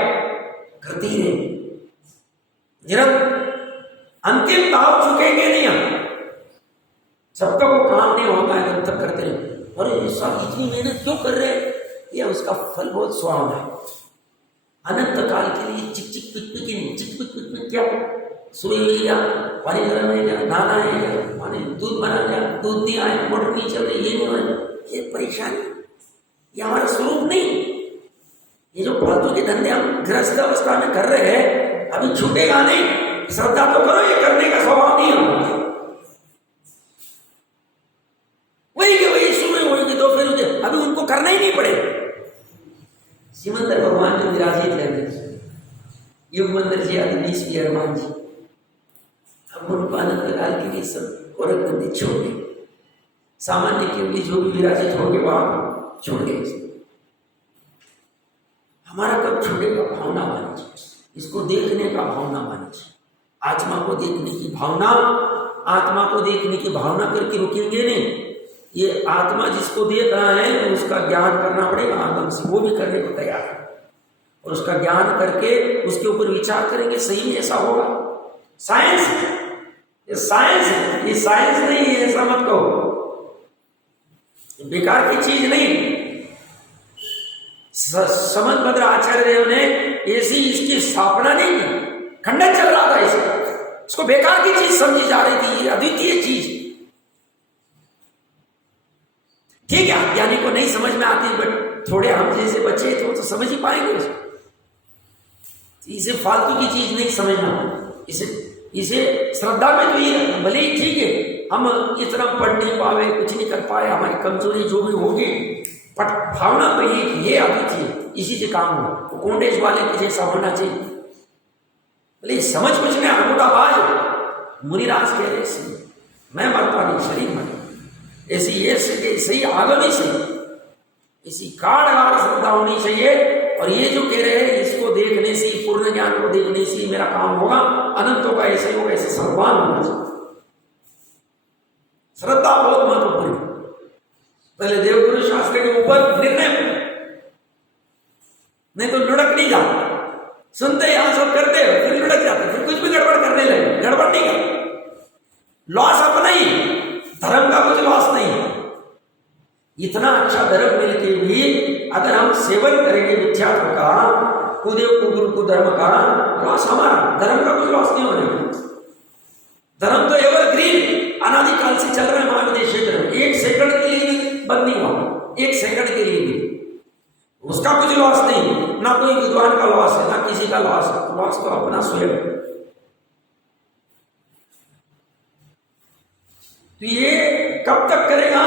करती है निरंतर। अंतिम भाव चुकेंगे नहीं हम, जब तक वो काम नहीं होता है तब तक करते रहे। अरे सब इतनी मेहनत क्यों कर रहे हैं? ये उसका फल बहुत सुहावना है। अनंत काल के लिए चिक चिक पिक पिक चिक पिक पिक पिक क्या सुई हुई या पानी गरम है या नहाना है या पानी दूध बना लिया, दूध नहीं आया, मोटर नहीं चल रही, ये नहीं हो रहा, ये परेशानी, ये हमारा स्वरूप नहीं। ये जो फालतू के धंधे हम गृहस्थ अवस्था में कर रहे हैं, अभी छूटेगा नहीं। श्रद्धा तो करो, ये करने का स्वभाव नहीं होगा। वही के वही शुरू होगी तो फिर अभी उनको करना ही नहीं पड़ेगा। सिमंदर भगवान जो विराजित रहते, युग मंदिर जी आदि 20 हनुमान जी, हम उनको आनंद काल के लिए सब गोरखबंदी छोड़ गए। सामान्य केवली जो भी विराजित होंगे वहां छोड़ गए। हमारा कब छूटेगा? भावना मानी चाहिए, इसको देखने का भावना मानी चाहिए। आत्मा को देखने की भावना, आत्मा को देखने की भावना करके रुकेंगे नहीं। ये आत्मा जिसको देख रहा है तो उसका ज्ञान करना पड़ेगा आगम से, वो भी करने को तैयार है, और उसका ज्ञान करके उसके ऊपर विचार करेंगे, सही में ऐसा होगा। साइंस है, ये साइंस है, ये साइंस नहीं है ऐसा मत कहो, बेकार की चीज नहीं। समंतभद्र आचार्य देव ने ऐसी इसकी स्थापना नहीं की, खंडन चल रहा था इसे, इसको बेकार की चीज समझी जा रही थी, अद्वितीय चीज। ठीक है, ज्ञानी को नहीं समझ में आती, बट थोड़े हम जैसे बच्चे तो समझ ही पाएंगे उसको। इसे फालतू की चीज नहीं समझना, इसे श्रद्धा में तो ये भले ही ठीक है, हम इतना पढ़ नहीं पावे, कुछ नहीं कर पाए, हमारी कमजोरी जो भी होगी, पर भावना तो ये अद्वितीय, इसी से काम हो। वो कोंडेज वाले के जैसा होना चाहिए। भले समझ कुछ नहीं, अंगूठा बाज मुनिराज कह रहे, मैं मरता नहीं, शरीर मर, ऐसी ये सही आगमी से इसी गाढ़ श्रद्धा होनी चाहिए। और ये जो कह रहे हैं इसको देखने से, पूर्ण ज्ञान को देखने से मेरा काम होगा, अनंतों का ऐसे होगा, ऐसे सर्ववान होना चाहिए। श्रद्धा बहुत महत्वपूर्ण। पहले देवगुरु शास्त्र के ऊपर निर्णय, नहीं तो लुढ़क नहीं जाता। सुनते यहां सब करते हो, फिर लुढ़क जाते, फिर कुछ भी गड़बड़ करने लगे। गड़बड़ नहीं कर, लॉस अपना ही, धर्म का कुछ लॉस नहीं है। इतना अच्छा धर्म मिलके भी अगर हम सेवन करेंगे मिथ्यात्व का, कुदेव कुगुरु को धर्म का, लॉस हमारा, धर्म का कुछ लॉस नहीं होने। धर्म तो एवरग्रीन, अनादिकाल से चल रहा है महाविदेश एक सेकंड के लिए भी उसका कुछ लॉस नहीं, ना कोई विद्वान का लॉस है, ना किसी का लॉस है, लॉस तो अपना स्वयं। तो ये कब तक करेगा?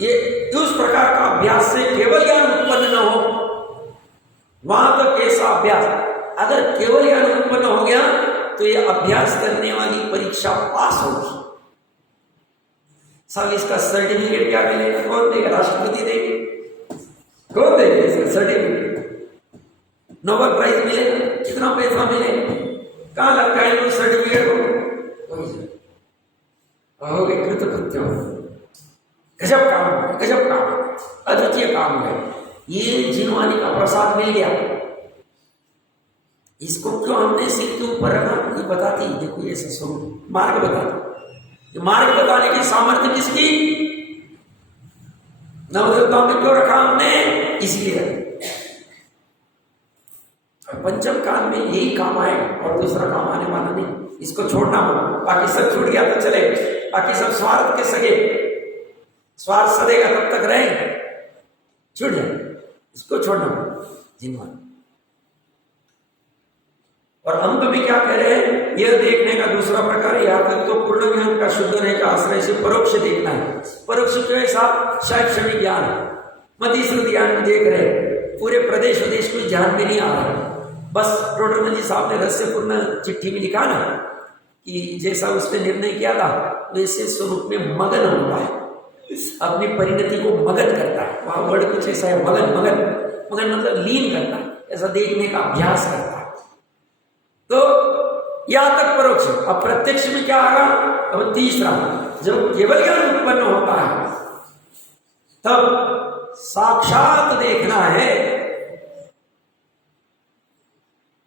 ये उस प्रकार का अभ्यास से केवल ज्ञान उत्पन्न न हो, वहां तक कैसा अभ्यास। अगर केवल ज्ञान उत्पन्न हो गया तो ये अभ्यास करने वाली परीक्षा पास होगी, सब इसका सर्टिफिकेट क्या मिलेगा? कौन देगा? राष्ट्रपति देंगे? कौन देंगे इसका सर्टिफिकेट? नोबेल प्राइज मिलेगा? कितना पैसा मिलेगा? कहां लगता है उस सर्टिफिकेट को? हो गए कृतकृत्य, गजब काम है, गजब काम है, अद्वितीय काम है। ये जिनवानी का प्रसाद मिल गया, इसको क्यों हमने सिर के ऊपर रखा? ये बताती, देखो ये स्वरूप मार्ग बताती। ये मार्ग बताने की सामर्थ्य किसकी? नवदेवताओं में क्यों रखा हमने? इसलिए पंचम काल में यही काम आएगा और दूसरा काम आने वाला नहीं। इसको छोड़ना हो, बाकी सब छूट गया तो चले, बाकी सब स्वार्थ के सगे, स्वार्थ सदेगा तब तक रहेंगे, छूट जाए, इसको छोड़ना हो जिनवान। और अंत में क्या कह रहे हैं? यह देखने का दूसरा प्रकार, यहाँ तक तो पूर्ण ज्ञान का शुद्ध होने का आश्रय से परोक्ष देखना है। परोक्ष क्यों है साहब? शैक्षणिक ज्ञान, मति श्रुति ज्ञान में देख रहे हैं, पूरे प्रदेश विदेश को ध्यान में नहीं आ रहा है। बस टोडरमल जी साहब ने रहस्यपूर्ण चिट्ठी में लिखा ना कि जैसा उसने निर्णय किया था वैसे स्वरूप में मगन होता है, अपनी परिणति को मगन करता है। वहां वर्ड कुछ ऐसा है, मगन। मगन मगन मतलब लीन करता है, ऐसा देखने का अभ्यास करता है। तो यहां तक परोक्ष। अब प्रत्यक्ष में क्या आ रहा? अब तीसरा, जब केवल ज्ञान उत्पन्न होता है तब साक्षात देखना है।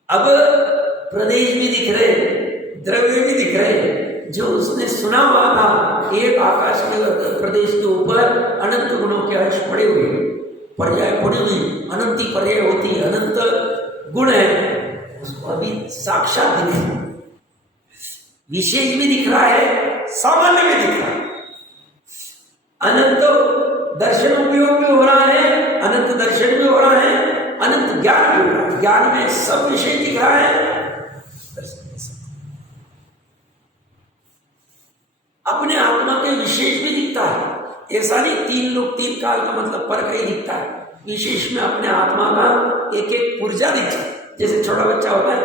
अब प्रदेश भी दिख रहे, द्रव्य भी दिख रहे, जो उसने सुना हुआ था एक आकाश के प्रदेश के ऊपर अनंत गुणों के अंश पड़े हुए, पर्याय पड़ी हुई, अनंती पर्याय होती, अनंत गुण है, उसको अभी साक्षात दिख रहा है। विशेष भी दिख रहा है, सामान्य भी दिख रहा है। अनंत दर्शन उपयोग भी हो रहा है, अनंत दर्शन भी हो रहा है, अनंत ज्ञान भी हो रहा है। ज्ञान में सब विषय दिख रहा है, दर्शन में सब। अपने आत्मा के विशेष भी दिखता है। ऐसा नहीं तीन लोग तीन काल का मतलब पर कहीं दिखता है, विशेष में अपने आत्मा का एक एक पुर्जा दिखता है। जैसे छोटा बच्चा होता है,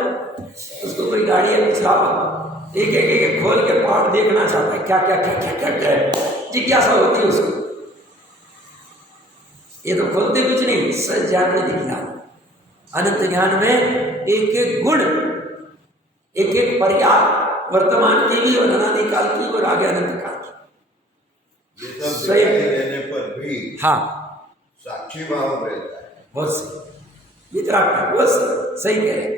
उसको कोई गाड़ी है कुछ लाभ, एक एक खोल के पार्ट देखना चाहता है, क्या क्या क्या क्या क्या क्या है, जिज्ञासा होती है उसको। ये तो खोलते कुछ नहीं, सच ज्ञान में दिखना। अनंत ज्ञान में एक एक गुण, एक एक पर्याय, वर्तमान की भी और अनादिकाल की और आगे अनंत काल की, सही रहने पर भी हाँ साक्षी भाव रहता है। बहुत सही, वितराग बहुत सही कह रहे।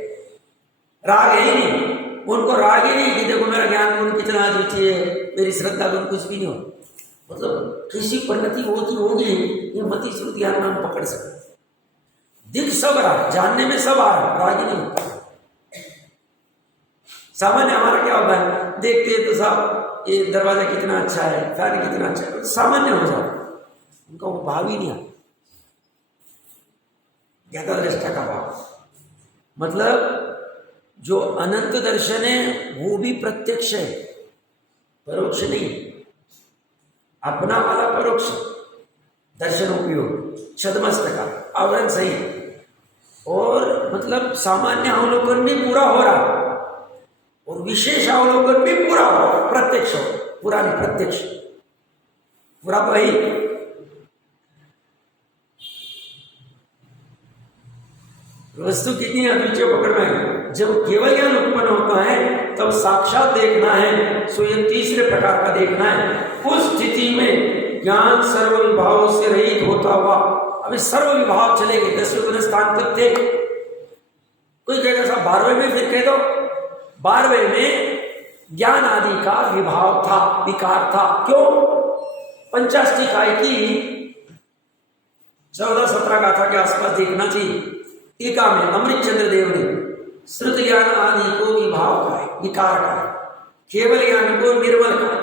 राग है ही नहीं, उनको राग ही नहीं कि देखो मेरा ज्ञान गुण कितना अद्वितीय है, मेरी श्रद्धा गुण कुछ भी नहीं हो। मतलब किसी परिणति होगी ये मति श्रुति ज्ञान में हम पकड़ सकते। दिख सब रहा है, जानने में सब आ रहा है, राग ही नहीं होता। सामान्य हमारा क्या होता है, देखते हैं तो साहब ये दरवाजा कितना अच्छा है, फैन कितना अच्छा है, सामान्य हो जाता, उनका वो भाव ही नहीं आता, ज्ञाता दृष्टा का भाव। मतलब जो अनंत दर्शन है वो भी प्रत्यक्ष है, परोक्ष नहीं। अपना वाला परोक्ष दर्शन उपयोग छदमस्त का आवरण सही, और मतलब सामान्य अवलोकन भी पूरा हो रहा और विशेष अवलोकन भी पूरा हो, प्रत्यक्ष हो, पूरा नहीं प्रत्यक्ष, पूरा तो ही। वस्तु कितनी अद्वितीय पकड़ में, जब केवल ज्ञान उत्पन्न होता है तब साक्षात देखना है, सो ये तीसरे प्रकार का देखना है। उस स्थिति में ज्ञान सर्व विभाव से रहित होता हुआ, अभी सर्व विभाव चले गए, 10वें स्थान तक थे। कोई कहेगा साहब 12वें में, फिर कह दो 12वें में ज्ञान आदि का विभाव था, विकार था। क्यों? पंचाष्टिकाय की 14-17 गाथा के आसपास देखना चाहिए। टीका में अमृत चंद्र देव ने श्रुत ज्ञान आदि को विभाव का है, विकार का है, केवल ज्ञान को निर्मल का है।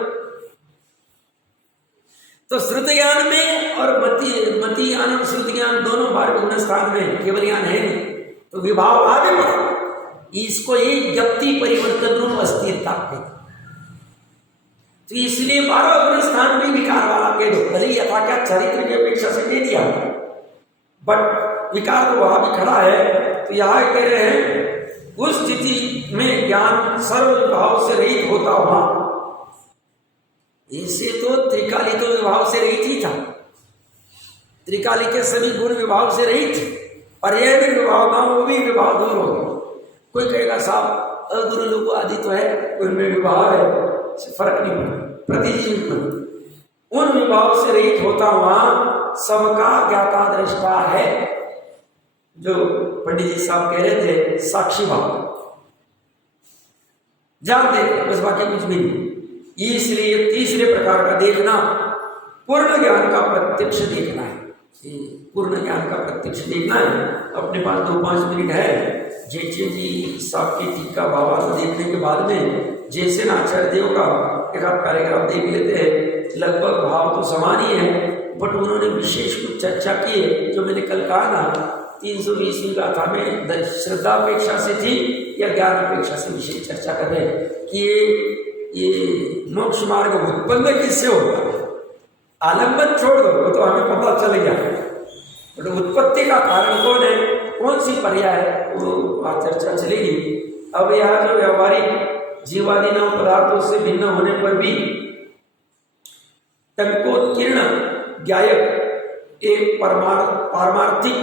तो श्रुत ज्ञान में और मति ज्ञान और श्रुत ज्ञान दोनों बार गुण स्थान में केवल ज्ञान है नहीं, तो विभाव आगे बढ़ा, इसको ये व्यक्ति परिवर्तन रूप अस्थिरता कहते। तो इसलिए 12 गुण स्थान में विकार वाला कह दो, भले यथा क्या चरित्र की अपेक्षा से दे दिया, बट विकार तो वहां भी खड़ा है। तो यहां कह रहे हैं उस स्थिति में ज्ञान सर्व विभाव से रहित होता हुआ, इसे तो त्रिकाली तो विभाव से रहित ही था, त्रिकाली के सभी गुण विभाव से रहित थे, पर्याय में विभाव ना वो भी विभाव दूर हो गया। कोई कहेगा साहब अगुरु लोग आदि तो है, उनमें विभाव है, फर्क नहीं पड़ता, प्रतिजीव उन विभाव से रहित होता हुआ सबका ज्ञाता दृष्टा है, जो पंडित जी साहब कह रहे थे साक्षी भाव जानते बस, बाकी कुछ भी नहीं। इसलिए तीसरे प्रकार का देखना पूर्ण ज्ञान का प्रत्यक्ष देखना है, पूर्ण ज्ञान का प्रत्यक्ष देखना है। अपने पास 2-5 मिनट है, जैसे जी साहब की टीका भावार्थ देखने के बाद में जैसे ना आचार्य देव का एक आध पैराग्राफ देख लेते हैं, लगभग भाव तो समान ही है, बट उन्होंने विशेष कुछ चर्चा की है, जो मैंने कल कहा ना 320वीं गाथा में श्रद्धा अपेक्षा से थी या ज्ञान अपेक्षा से विशेष चर्चा कर रहे हैं कि ये मोक्ष मार्ग उत्पन्न किससे होता है। आलम्बन छोड़ दो, वो तो हमें पता चल गया, बट उत्पत्ति का कारण कौन है, कौन सी पर्याय है, वो चर्चा चलेगी। अब यहाँ जो व्यावहारिक जीवादि नव पदार्थों से भिन्न होने पर भी टंकोत्कीर्ण ज्ञायक एक पारमार्थिक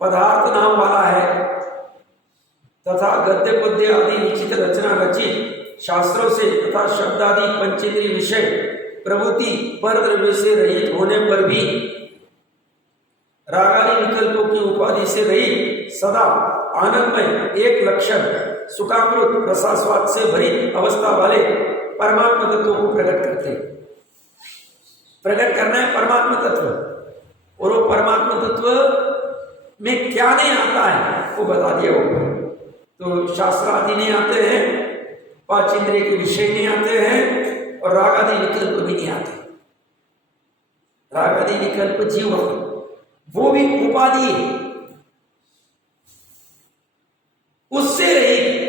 पदार्थ नाम वाला है, तथा गद्य पद्य आदि निश्चित रचना रचित शास्त्रों से तथा शब्द आदि पंचेंद्रिय विषय प्रवृत्ति पर द्रव्य से रहित होने पर भी रागादि विकल्पों की उपाधि से रहित सदा आनंदमय एक लक्षण सुखामृत रसास्वाद से भरित अवस्था वाले परमात्मा तत्व को प्रकट करते हैं। प्रकट करना है परमात्मा तत्व, और वो परमात्मा तत्व में क्या नहीं आता है वो बता दिया होगा। तो शास्त्र आदि नहीं आते हैं, पांच इंद्रिय के विषय नहीं आते हैं, और राग आदि विकल्प भी नहीं आते। राग आदि विकल्प जीव वो भी उपाधि है, उससे रहेगी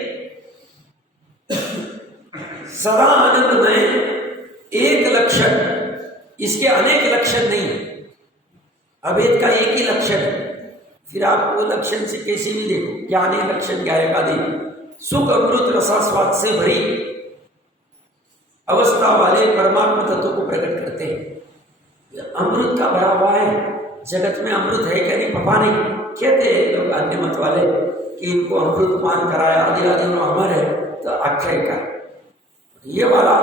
सदा आनंदमय एक लक्षण, इसके अनेक लक्षण नहीं है, अभेद का एक ही लक्षण है। फिर आप वो लक्षण से कैसे भी देखो, ज्ञान लक्षण ज्ञायक आदि सुख अमृत रसास्वाद से भरी अवस्था वाले परमात्मा तत्व को प्रकट करते हैं। अमृत का भरा हुआ है, जगत में अमृत है क्या नहीं पता नहीं, कहते हैं लोग अन्य मत वाले कि इनको अमृत पान कराया आदि आदि और अमर है, तो आख्यायिका ये वाला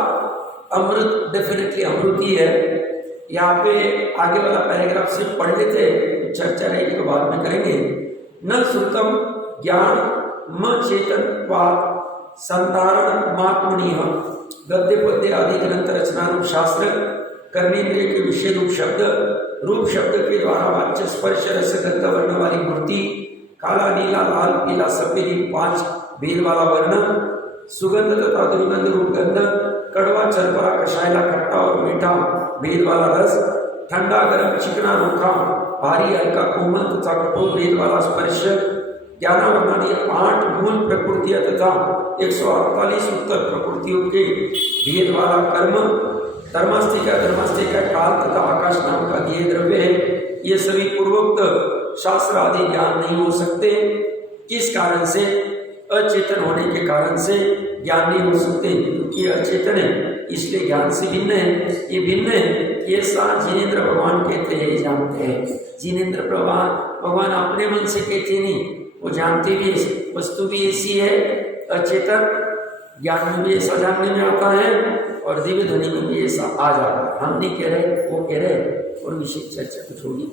अमृत डेफिनेटली अमृत ही है। यहाँ पे आगे वाला पैराग्राफ सिर्फ पढ़ लेते, चर्चा रहेगी तो बाद में करेंगे। न श्रुतम ज्ञान म चेतन संधारण मात्मनीय गद्य पद्य आदि ग्रंथ रचना रूप शास्त्र कर्मेंद्रिय के विषय रूप शब्द के द्वारा वाच्य स्पर्श रस गंध वर्ण वाली मूर्ति, काला नीला लाल पीला सफेद 5 भेद वाला वर्ण, सुगंध तथा दुर्गंध रूप गंध, कड़वा चरपरा कषायला खट्टा और मीठा भेद वाला रस, ठंडा गर्म चिकना रूखा भारी हल्का कोमल तथा कठोर भेद वाला स्पर्श, 11 वर्णादि 8 मूल प्रकृतियां तथा 148 उत्तर प्रकृतियों के भेद वाला कर्म, धर्मास्तिका काल तथा आकाश नाम का ज्ञेय द्रव्य है। ये सभी पूर्वोक्त शास्त्र आदि ज्ञान नहीं हो सकते। किस कारण से? अचेतन होने के कारण से ज्ञान नहीं हो सकते, क्योंकि अचेतन है इसलिए ज्ञान से भिन्न है। ये भिन्न है, ये जिनेन्द्र भगवान कहते हैं, जानते हैं। जिनेन्द्र भगवान अपने मन से कहते नहीं, वो जानते भी ऐसे, वस्तु भी ऐसी है अचेतन, ज्ञान में भी ऐसा जानने में आता है और दिव्य ध्वनि में भी ऐसा आ जाता है। हम नहीं कह रहे, वो कह रहे, और विशेष चर्चा कुछ होगी।